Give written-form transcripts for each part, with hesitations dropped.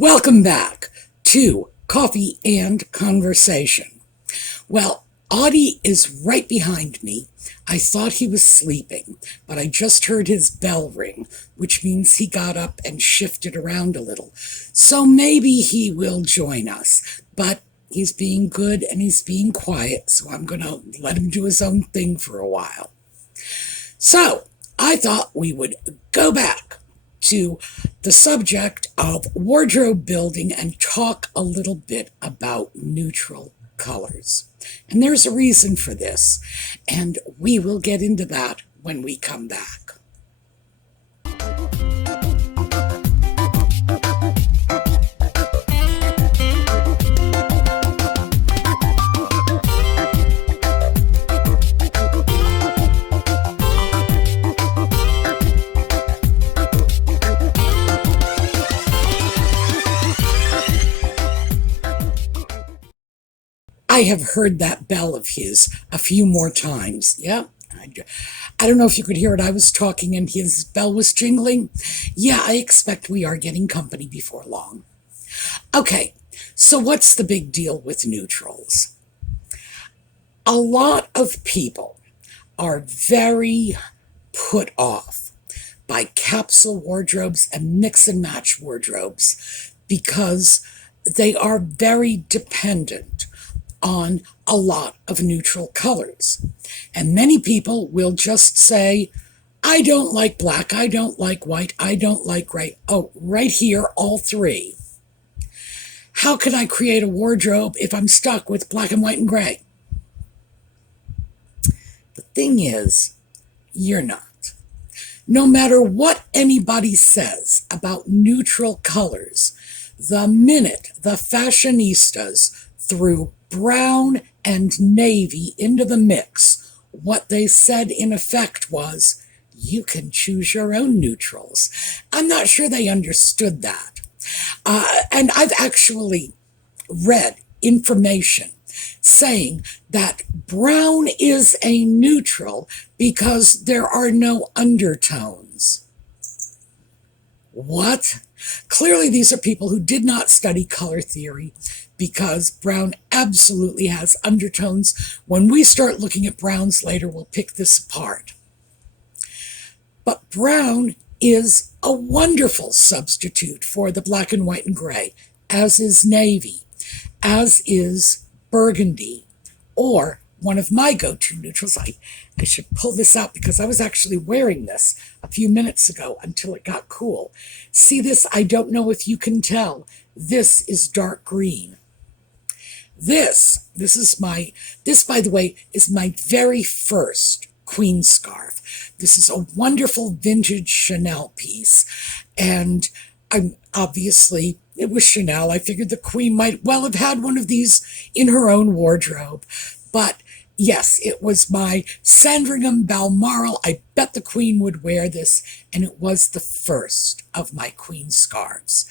Welcome back to Coffee and Conversation. Well, Audie is right behind me. I thought he was sleeping, but I just heard his bell ring, which means he got up and shifted around a little. So maybe he will join us, but he's being good and he's being quiet, so I'm going to let him do his own thing for a while. So I thought we would go back to the subject of wardrobe building and talk a little bit about neutral colors. And there's a reason for this, and we will get into that when we come back. I have heard that bell of his a few more times. Yeah, I don't know if you could hear it. I was talking and his bell was jingling. Yeah, I expect we are getting company before long. Okay, so what's the big deal with neutrals? A lot of people are very put off by capsule wardrobes and mix and match wardrobes because they are very dependent on a lot of neutral colors. And many people will just say, I don't like black, I don't like white, I don't like gray. Oh, right here, all three. How can I create a wardrobe if I'm stuck with black and white and gray? The thing is, you're not. No matter what anybody says about neutral colors, the minute the fashionistas threw brown and navy into the mix, what they said in effect was, you can choose your own neutrals. I'm not sure they understood that. And I've actually read information saying that brown is a neutral because there are no undertones. What? Clearly, these are people who did not study color theory, because brown absolutely has undertones. When we start looking at browns later, we'll pick this apart. But brown is a wonderful substitute for the black and white and gray, as is navy, as is burgundy, or one of my go-to neutrals. I should pull this out because I was actually wearing this a few minutes ago until it got cool. See this? I don't know if you can tell. This is dark green. This, by the way, is my very first queen scarf. This is a wonderful vintage Chanel piece. And obviously, it was Chanel. I figured the queen might well have had one of these in her own wardrobe. But yes, it was my Sandringham Balmoral. I bet the queen would wear this, and it was the first of my queen scarves.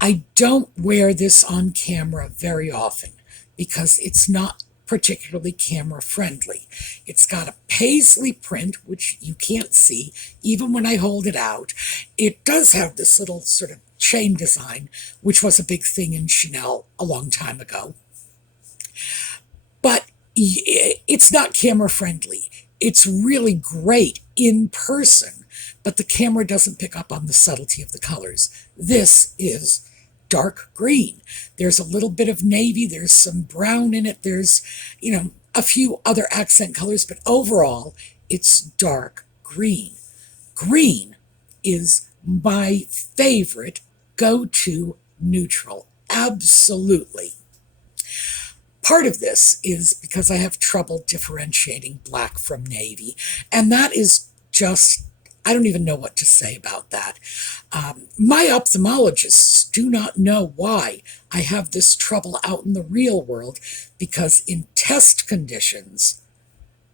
I don't wear this on camera very often, because it's not particularly camera friendly. It's got a paisley print, which you can't see even when I hold it out. It does have this little sort of chain design, which was a big thing in Chanel a long time ago. But it's not camera friendly. It's really great in person, but the camera doesn't pick up on the subtlety of the colors. This is dark green. There's a little bit of navy, there's some brown in it, there's, a few other accent colors, but overall, it's dark green. Green is my favorite go-to neutral, absolutely. Part of this is because I have trouble differentiating black from navy, and that is just, I don't even know what to say about that. My ophthalmologists do not know why I have this trouble out in the real world, because in test conditions,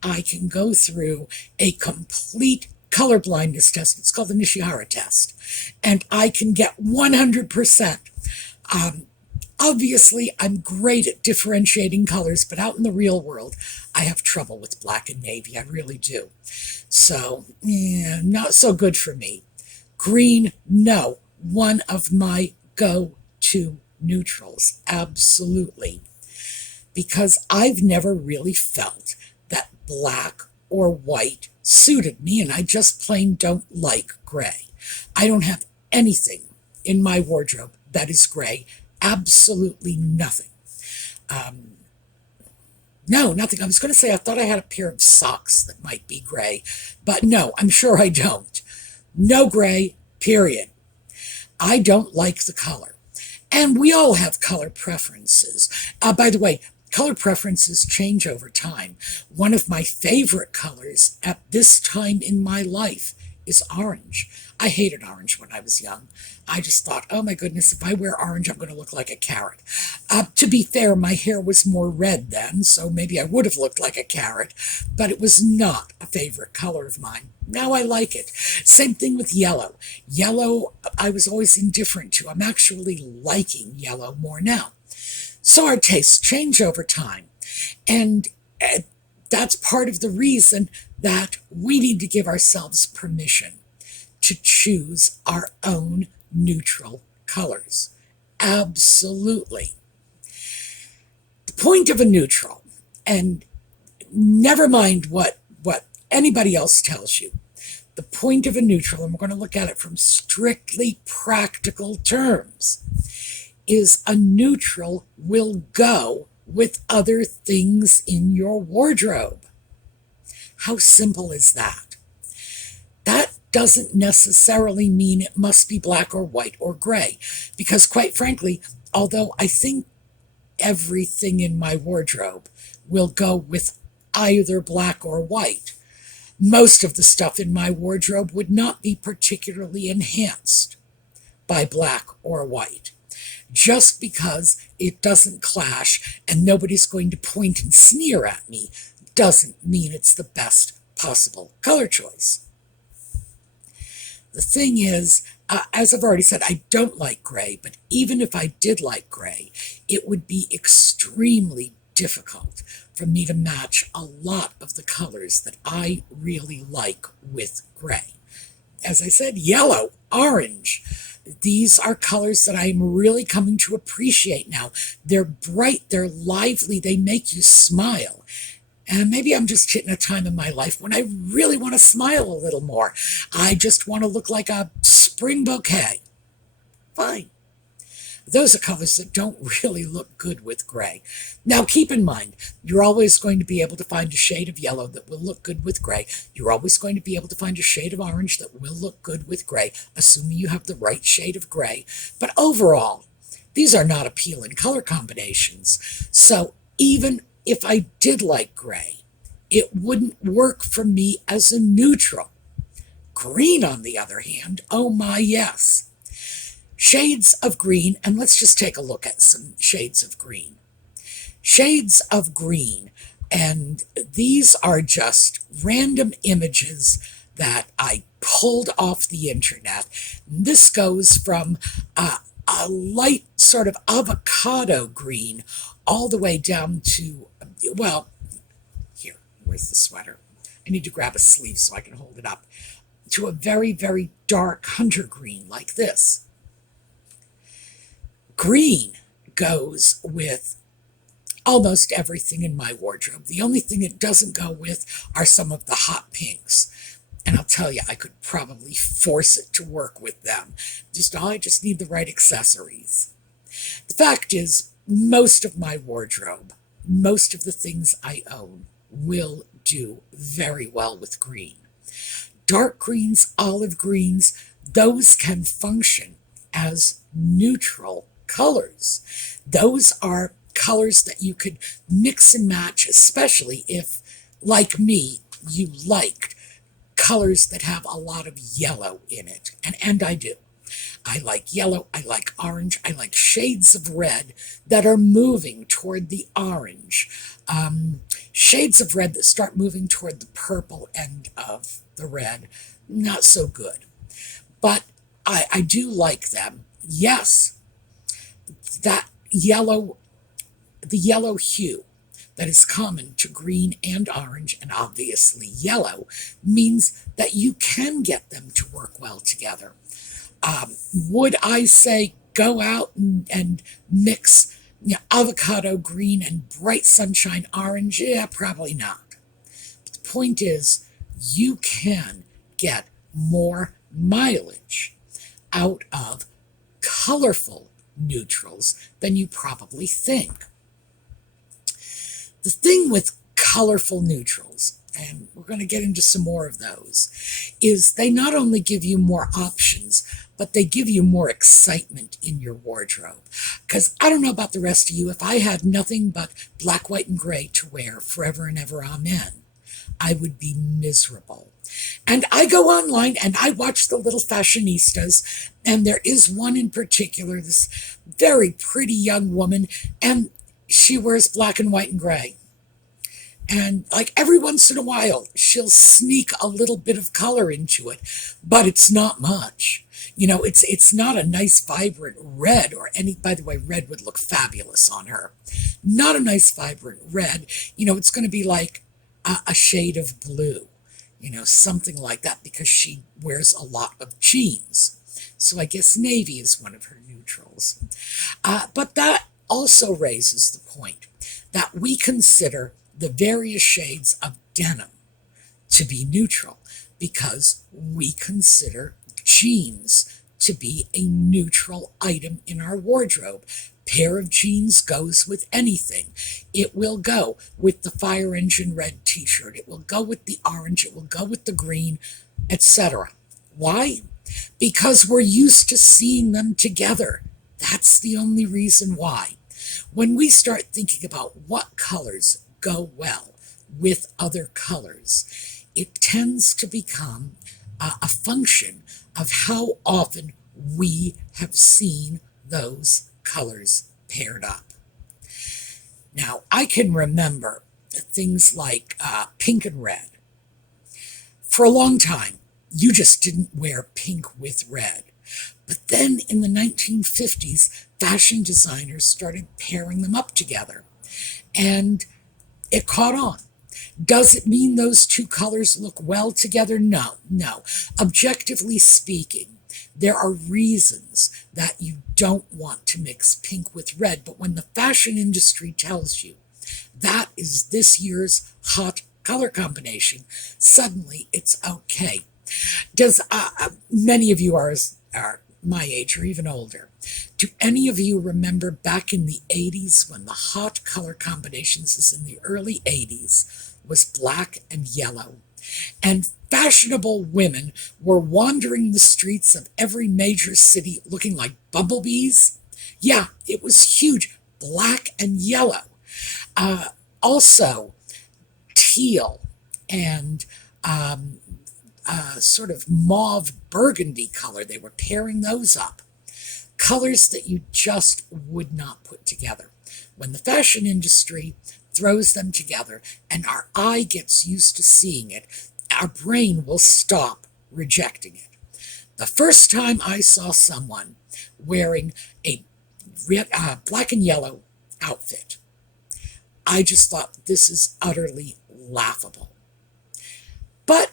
I can go through a complete color blindness test. It's called the Nishihara test, and I can get 100%. Obviously, I'm great at differentiating colors, but out in the real world, I have trouble with black and navy. I really do. So, not so good for me. Green, no. One of my go to neutrals, absolutely. Because I've never really felt that black or white suited me, and I just plain don't like gray. I don't have anything in my wardrobe that is gray. Absolutely nothing. No, nothing. I was going to say I thought I had a pair of socks that might be gray, but no, I'm sure I don't. No gray, period. I don't like the color. And we all have color preferences. By the way, color preferences change over time. One of my favorite colors at this time in my life is orange. I hated orange when I was young. I just thought, oh my goodness, if I wear orange, I'm going to look like a carrot. To be fair, my hair was more red then, so maybe I would have looked like a carrot, but it was not a favorite color of mine. Now I like it. Same thing with yellow. Yellow, I was always indifferent to. I'm actually liking yellow more now. So our tastes change over time. And that's part of the reason that we need to give ourselves permission to choose our own neutral colors. Absolutely. The point of a neutral, and never mind what anybody else tells you, the point of a neutral, and we're going to look at it from strictly practical terms, is a neutral will go with other things in your wardrobe. How simple is that? That doesn't necessarily mean it must be black or white or gray, because quite frankly, although I think everything in my wardrobe will go with either black or white, most of the stuff in my wardrobe would not be particularly enhanced by black or white. Just because it doesn't clash and nobody's going to point and sneer at me doesn't mean it's the best possible color choice. The thing is, as I've already said, I don't like gray, but even if I did like gray, it would be extremely difficult for me to match a lot of the colors that I really like with gray. As I said, yellow, orange. These are colors that I'm really coming to appreciate now. They're bright, they're lively, they make you smile. And maybe I'm just hitting a time in my life when I really want to smile a little more. I just want to look like a spring bouquet. Fine. Those are colors that don't really look good with gray. Now keep in mind, you're always going to be able to find a shade of yellow that will look good with gray. You're always going to be able to find a shade of orange that will look good with gray, assuming you have the right shade of gray. But overall, these are not appealing color combinations. So even if I did like gray, it wouldn't work for me as a neutral. Green, on the other hand, oh my, yes. Shades of green, and let's just take a look at some shades of green. Shades of green, and these are just random images that I pulled off the internet. This goes from a light sort of avocado green all the way down to, well, here, where's the sweater? I need to grab a sleeve so I can hold it up. To a very, very dark hunter green like this. Green goes with almost everything in my wardrobe. The only thing it doesn't go with are some of the hot pinks. And I'll tell you, I could probably force it to work with them. I just need the right accessories. The fact is, most of my wardrobe, most of the things I own, will do very well with green. Dark greens, olive greens, those can function as neutral colors. Those are colors that you could mix and match, especially if, like me, you liked colors that have a lot of yellow in it. And I do. I like yellow, I like orange, I like shades of red that are moving toward the orange. Shades of red that start moving toward the purple end of the red, not so good. But I do like them. Yes, that yellow, the yellow hue that is common to green and orange, and obviously yellow, means that you can get them to work well together. Would I say go out and mix avocado green and bright sunshine orange? Yeah, probably not. But the point is, you can get more mileage out of colorful neutrals than you probably think. The thing with colorful neutrals, and we're going to get into some more of those, is they not only give you more options, but they give you more excitement in your wardrobe. Because I don't know about the rest of you, if I had nothing but black, white, and gray to wear forever and ever, amen, I would be miserable. And I go online and I watch the little fashionistas, and there is one in particular, this very pretty young woman, and she wears black and white and gray. And like every once in a while, she'll sneak a little bit of color into it, but it's not much. It's not a nice vibrant red or any, by the way, red would look fabulous on her. Not a nice vibrant red. It's going to be like a shade of blue, something like that, because she wears a lot of jeans. So I guess navy is one of her neutrals. But that also raises the point that we consider the various shades of denim to be neutral because we consider jeans to be a neutral item in our wardrobe. Pair of jeans goes with anything. It will go with the fire engine red t-shirt. It will go with the orange. It will go with the green, etc. Why? Because we're used to seeing them together. That's the only reason why. When we start thinking about what colors go well with other colors, it tends to become a function of how often we have seen those colors paired up. Now, I can remember things like pink and red. For a long time, you just didn't wear pink with red. But then in the 1950s, fashion designers started pairing them up together. And it caught on. Does it mean those two colors look well together? No. Objectively speaking, there are reasons that you don't want to mix pink with red, but when the fashion industry tells you that is this year's hot color combination, suddenly it's okay. Does many of you are my age or even older? Do any of you remember back in the 80s when the hot color combinations is in the early 80s was black and yellow? And fashionable women were wandering the streets of every major city looking like bumblebees? Yeah, it was huge. Black and yellow. Also, teal and sort of mauve burgundy color. They were pairing those up. Colors that you just would not put together. When the fashion industry throws them together and our eye gets used to seeing it, our brain will stop rejecting it. The first time I saw someone wearing a black and yellow outfit, I just thought this is utterly laughable. But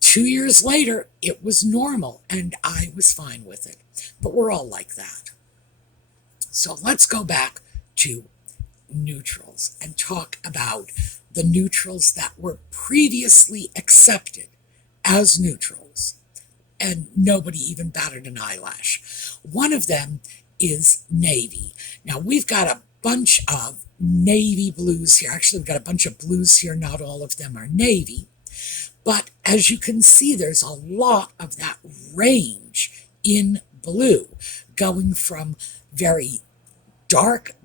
2 years later, it was normal and I was fine with it. But we're all like that. So let's go back to neutrals and talk about the neutrals that were previously accepted as neutrals, and nobody even batted an eyelash. One of them is navy. Now, we've got a bunch of navy blues here. Actually, we've got a bunch of blues here. Not all of them are navy. But as you can see, there's a lot of that range in blue, going from very dark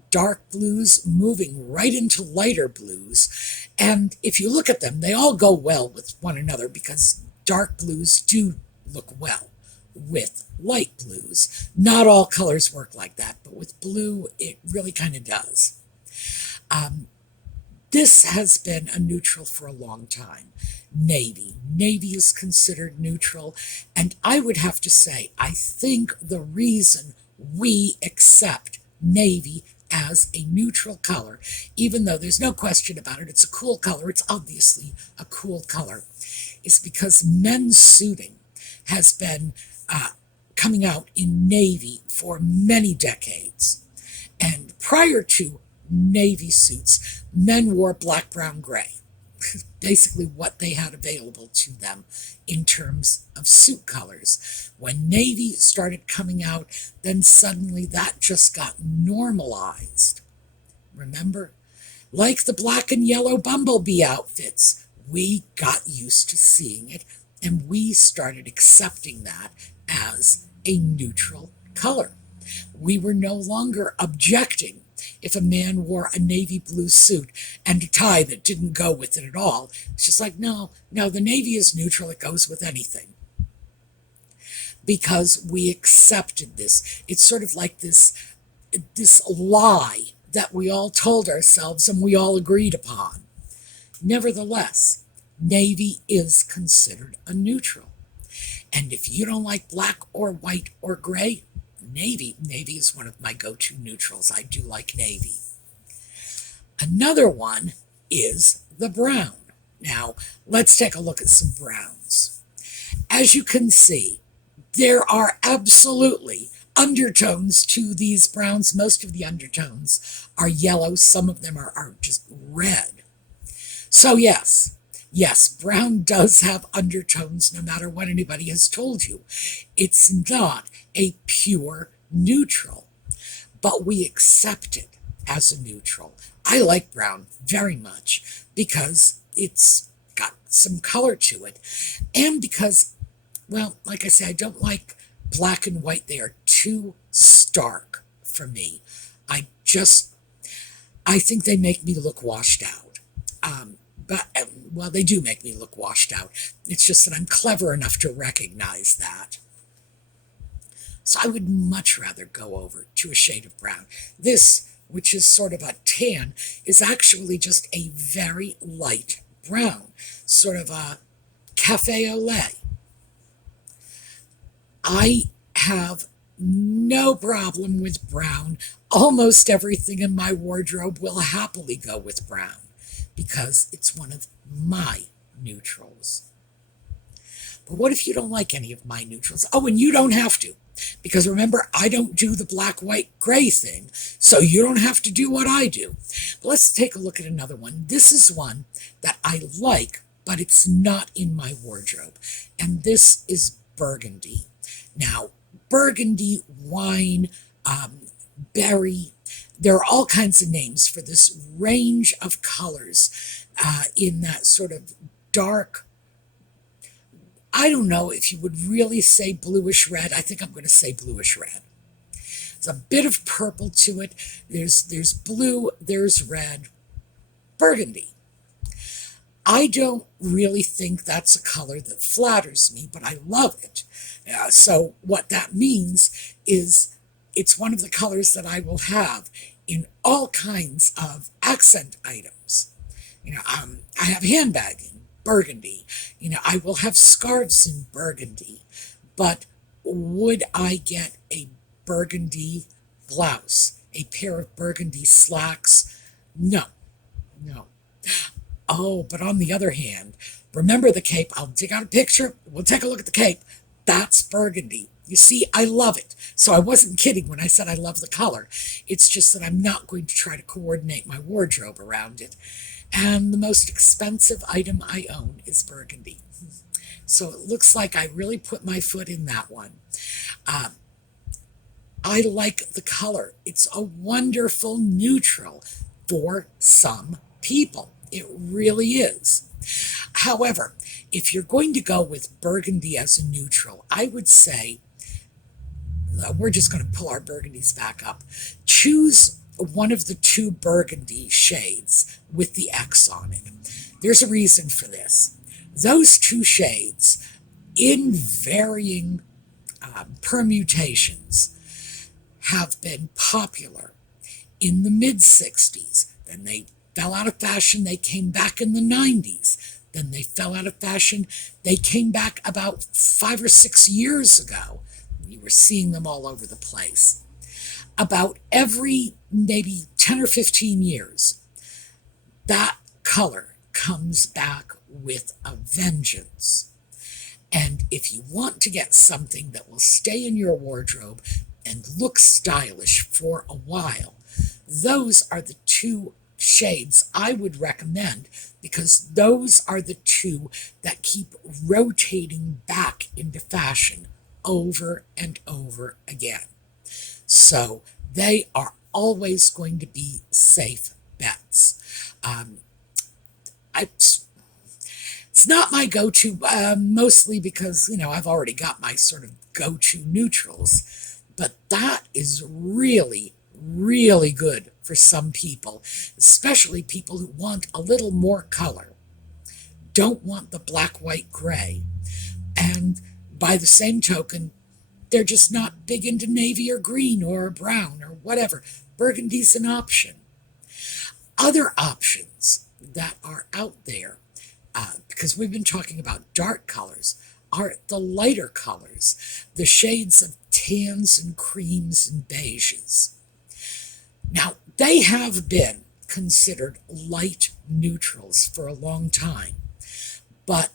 blues, moving right into lighter blues. And if you look at them, they all go well with one another because dark blues do look well with light blues. Not all colors work like that, but with blue, it really kind of does. This has been a neutral for a long time. Navy. Navy is considered neutral, and I would have to say, I think the reason we accept navy as a neutral color, even though there's no question about it, it's a cool color, it's obviously a cool color, is because men's suiting has been coming out in navy for many decades. And prior to navy suits, men wore black, brown, gray. Basically what they had available to them in terms of suit colors. When navy started coming out, then suddenly that just got normalized. Remember? Like the black and yellow bumblebee outfits, we got used to seeing it, and we started accepting that as a neutral color. We were no longer objecting if a man wore a navy blue suit and a tie that didn't go with it at all. It's just like, no, the navy is neutral. It goes with anything. Because we accepted this. It's sort of like this lie that we all told ourselves and we all agreed upon. Nevertheless, navy is considered a neutral. And if you don't like black or white or gray, navy is one of my go-to neutrals. I do like navy. Another one is the brown. Now, let's take a look at some browns. As you can see, there are absolutely undertones to these browns. Most of the undertones are yellow. Some of them are just red. So yes, brown does have undertones no matter what anybody has told you. It's not a pure neutral, but we accept it as a neutral. I like brown very much because it's got some color to it, and because, well, like I say, I don't like black and white. They are too stark for me. I think they make me look washed out. Well, they do make me look washed out. It's just that I'm clever enough to recognize that. So I would much rather go over to a shade of brown. This, which is sort of a tan, is actually just a very light brown, sort of a cafe au lait. I have no problem with brown. Almost everything in my wardrobe will happily go with brown because it's one of my neutrals. But what if you don't like any of my neutrals? Oh, and you don't have to. Because remember, I don't do the black, white, gray thing, so you don't have to do what I do. But let's take a look at another one. This is one that I like, but it's not in my wardrobe. And this is burgundy. Now, burgundy, wine, berry, there are all kinds of names for this range of colors in that sort of dark, I don't know if you would really say bluish red. I think I'm going to say bluish red. There's a bit of purple to it. There's blue, there's red, burgundy. I don't really think that's a color that flatters me, but I love it. So what that means is it's one of the colors that I will have in all kinds of accent items. I have handbag in burgundy. I will have scarves in burgundy. But would I get a burgundy blouse, a pair of burgundy slacks? No. Oh, but on the other hand, remember the cape. I'll dig out a picture. We'll take a look at the cape. That's burgundy. You see, I love it. So I wasn't kidding when I said I love the color. It's just that I'm not going to try to coordinate my wardrobe around it. And the most expensive item I own is burgundy. So it looks like I really put my foot in that one. I like the color. It's a wonderful neutral for some people. It really is. However, if you're going to go with burgundy as a neutral, I would say, we're just going to pull our burgundies back up. Choose one of the two burgundy shades with the X on it. There's a reason for this. Those two shades, in varying permutations, have been popular in the mid-60s. Then they fell out of fashion. They came back in the 90s. Then they fell out of fashion. They came back about 5 or 6 years ago. You were seeing them all over the place. About every maybe 10 or 15 years, that color comes back with a vengeance. And if you want to get something that will stay in your wardrobe and look stylish for a while, those are the two shades I would recommend, because those are the two that keep rotating back into fashion over and over again. So they are always going to be safe bets. It's not my go-to, mostly because, I've already got my sort of go-to neutrals, but that is really, really good for some people, especially people who want a little more color, don't want the black, white, gray, and by the same token, they're just not big into navy or green or brown or whatever. Burgundy's an option. Other options that are out there, because we've been talking about dark colors, are the lighter colors, the shades of tans and creams and beiges. Now, they have been considered light neutrals for a long time, but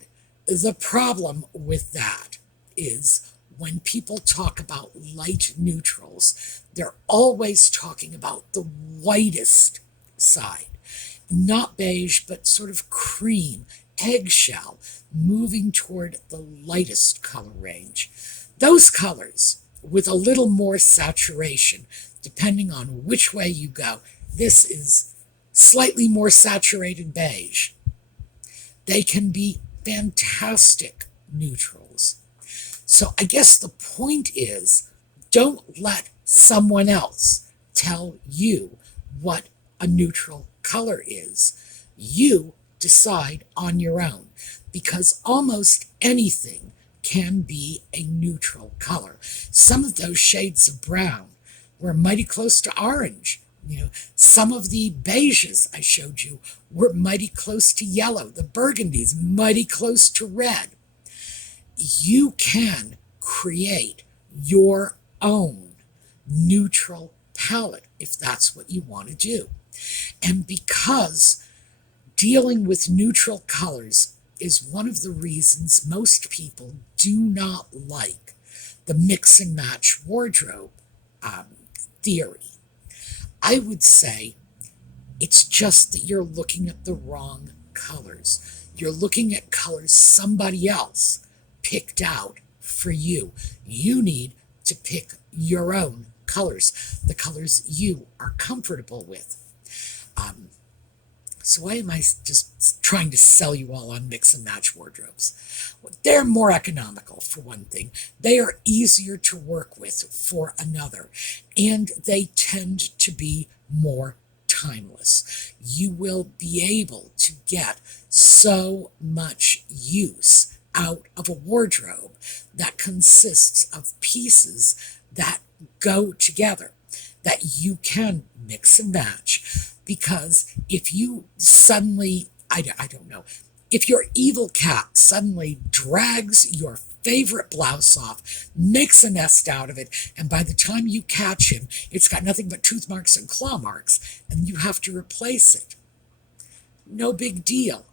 the problem with that is when people talk about light neutrals, they're always talking about the whitest side, not beige, but sort of cream, eggshell, moving toward the lightest color range. Those colors, with a little more saturation, depending on which way you go, this is slightly more saturated beige. They can be fantastic neutrals. So I guess the point is, don't let someone else tell you what a neutral color is. You decide on your own, because almost anything can be a neutral color. Some of those shades of brown were mighty close to orange. Some of the beiges I showed you were mighty close to yellow. The burgundies mighty close to red. You can create your own neutral palette if that's what you want to do. And because dealing with neutral colors is one of the reasons most people do not like the mix and match wardrobe theory, I would say it's just that you're looking at the wrong colors. You're looking at colors somebody else picked out for you. You need to pick your own colors, the colors you are comfortable with. So why am I just trying to sell you all on mix and match wardrobes? Well, they're more economical, for one thing. They are easier to work with, for another. And they tend to be more timeless. You will be able to get so much use out of a wardrobe that consists of pieces that go together, that you can mix and match. Because if you suddenly, I don't know, if your evil cat suddenly drags your favorite blouse off, makes a nest out of it, and by the time you catch him, it's got nothing but tooth marks and claw marks, and you have to replace it, no big deal,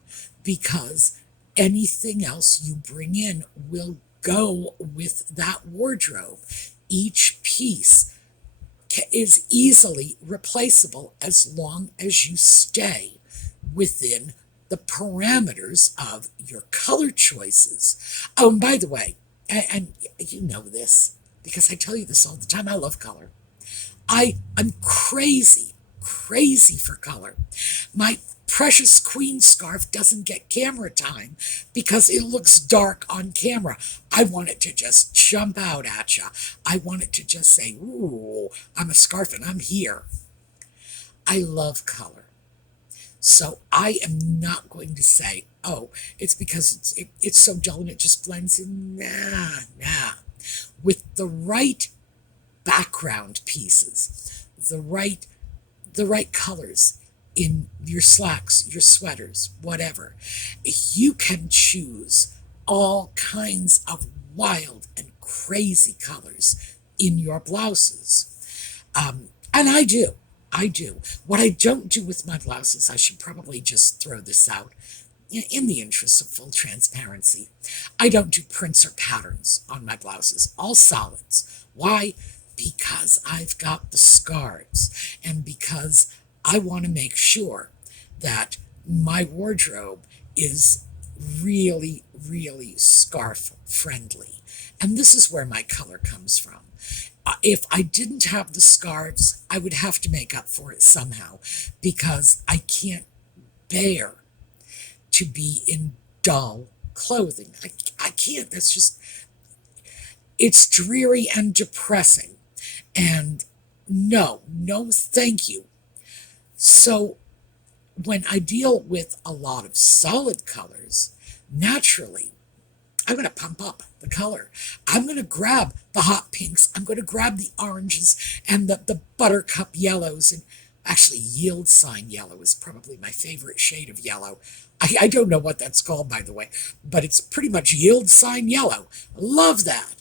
because anything else you bring in will go with that wardrobe. Each piece is easily replaceable as long as you stay within the parameters of your color choices. Oh, and by the way, and you know this because I tell you this all the time, I love color. I'm crazy for color. My precious queen scarf doesn't get camera time because it looks dark on camera. I want it to just jump out at you. I want it to just say, ooh, I'm a scarf and I'm here. I love color. So I am not going to say, oh, it's because it's so dull and it just blends in. Nah. With the right background pieces, the right colors, in your slacks, your sweaters, whatever, you can choose all kinds of wild and crazy colors in your blouses. And I do. What I don't do with my blouses, I should probably just throw this out. in the interest of full transparency, I don't do prints or patterns on my blouses, all solids. Why? Because I've got the scarves, and because I want to make sure that my wardrobe is really, really scarf friendly. And this is where my color comes from. If I didn't have the scarves, I would have to make up for it somehow, because I can't bear to be in dull clothing. I can't. That's just, it's dreary and depressing. And no, no, thank you. So when I deal with a lot of solid colors, naturally, I'm going to pump up the color. I'm going to grab the hot pinks. I'm going to grab the oranges and the buttercup yellows. And actually, yield sign yellow is probably my favorite shade of yellow. I don't know what that's called, by the way, but it's pretty much yield sign yellow. Love that.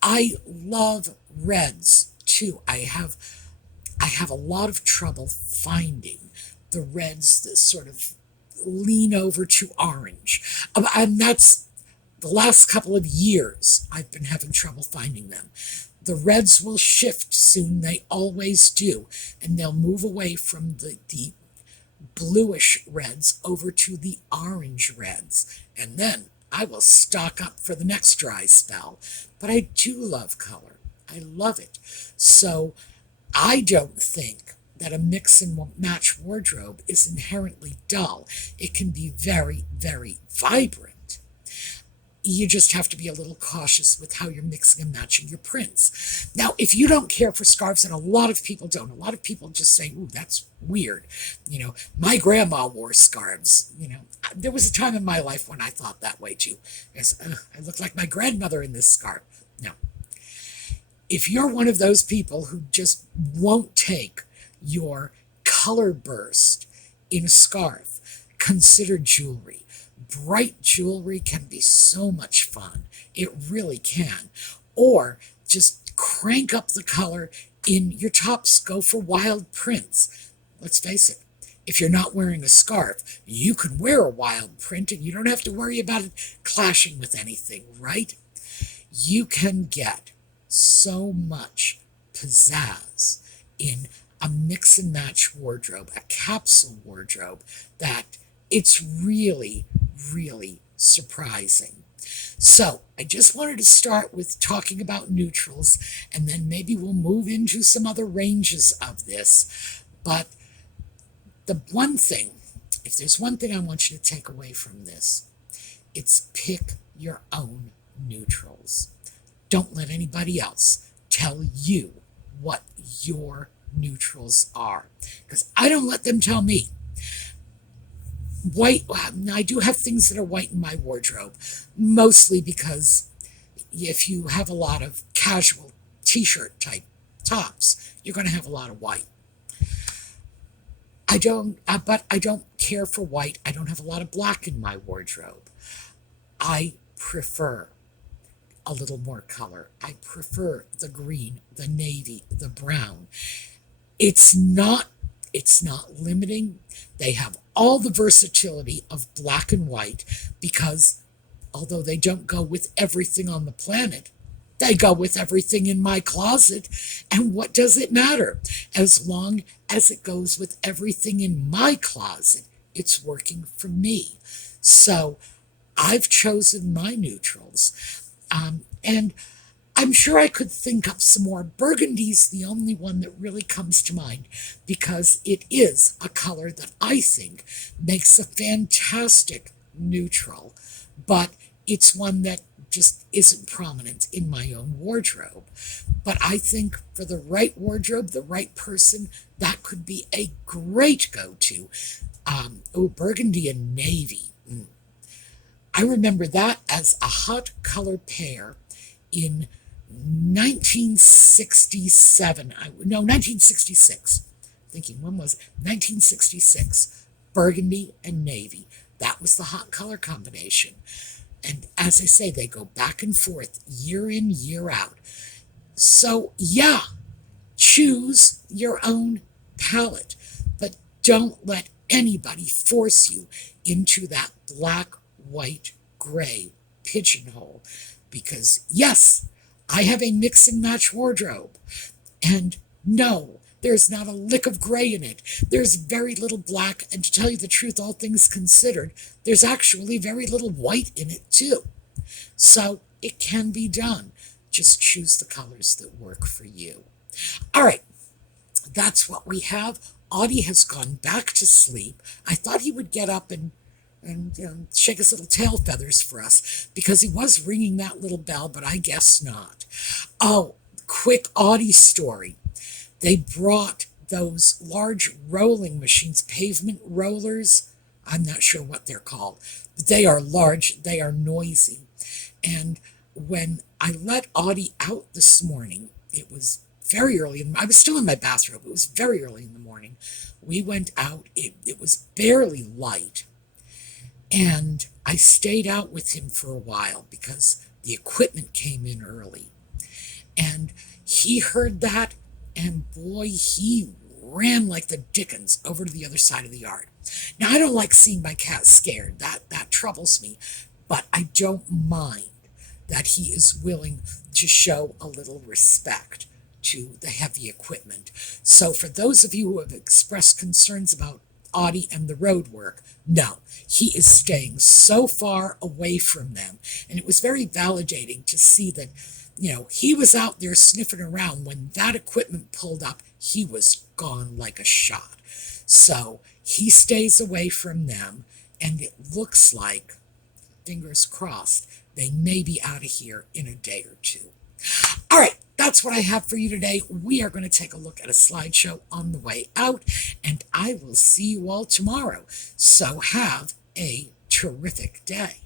I love reds, too. I have a lot of trouble finding the reds that sort of lean over to orange. And that's the last couple of years I've been having trouble finding them. The reds will shift soon. They always do. And they'll move away from the bluish reds over to the orange reds. And then I will stock up for the next dry spell. But I do love color. I love it. So I don't think that a mix and match wardrobe is inherently dull. It can be very, very vibrant. You just have to be a little cautious with how you're mixing and matching your prints. Now, if you don't care for scarves, and a lot of people don't, a lot of people just say, ooh, that's weird. My grandma wore scarves. There was a time in my life when I thought that way too. I look like my grandmother in this scarf. No. If you're one of those people who just won't take your color burst in a scarf, consider jewelry. Bright jewelry can be so much fun. It really can. Or just crank up the color in your tops. Go for wild prints. Let's face it, if you're not wearing a scarf, you can wear a wild print and you don't have to worry about it clashing with anything, right? You can get so much pizzazz in a mix and match wardrobe, a capsule wardrobe, that it's really, really surprising. So I just wanted to start with talking about neutrals, and then maybe we'll move into some other ranges of this. But the one thing, if there's one thing I want you to take away from this, it's pick your own neutrals. Don't let anybody else tell you what your neutrals are, because I don't let them tell me. White, I do have things that are white in my wardrobe, mostly because if you have a lot of casual t-shirt type tops, you're going to have a lot of white. But I don't care for white. I don't have a lot of black in my wardrobe. I prefer a little more color. I prefer the green, the navy, the brown. It's not limiting. They have all the versatility of black and white, because although they don't go with everything on the planet, they go with everything in my closet. And what does it matter? As long as it goes with everything in my closet, it's working for me. So I've chosen my neutrals. And I'm sure I could think up some more. Burgundy's the only one that really comes to mind, because it is a color that I think makes a fantastic neutral, but it's one that just isn't prominent in my own wardrobe. But I think for the right wardrobe, the right person, that could be a great go-to. Burgundy and navy. I remember that as a hot color pair in 1967. 1966. Thinking, when was it? 1966. Burgundy and navy. That was the hot color combination. And as I say, they go back and forth year in, year out. So, yeah, choose your own palette. But Don't let anybody force you into that black, white, gray pigeonhole. Because yes, I have a mix and match wardrobe. And no, there's not a lick of gray in it. There's very little black, and to tell you the truth, all things considered, there's actually very little white in it too. So it can be done. Just choose the colors that work for you. All right, that's what we have. Audie has gone back to sleep. I thought he would get up and shake his little tail feathers for us because he was ringing that little bell, but I guess not. Oh, quick Audie story. They brought those large rolling machines, pavement rollers. I'm not sure what they're called, but they are large, they are noisy. And when I let Audie out this morning, it was very early. I was still in my bathrobe. It was very early in the morning. We went out. It was barely light. And I stayed out with him for a while because the equipment came in early. And he heard that, and boy, he ran like the dickens over to the other side of the yard. Now, I don't like seeing my cat scared. That troubles me. But I don't mind that he is willing to show a little respect to the heavy equipment. So for those of you who have expressed concerns about Audie and the road work, no, he is staying so far away from them. And it was very validating to see that, he was out there sniffing around. When that equipment pulled up, he was gone like a shot. So he stays away from them, and it looks like, fingers crossed, they may be out of here in a day or two. All right, that's what I have for you today. We are going to take a look at a slideshow on the way out, and I will see you all tomorrow. So have a terrific day.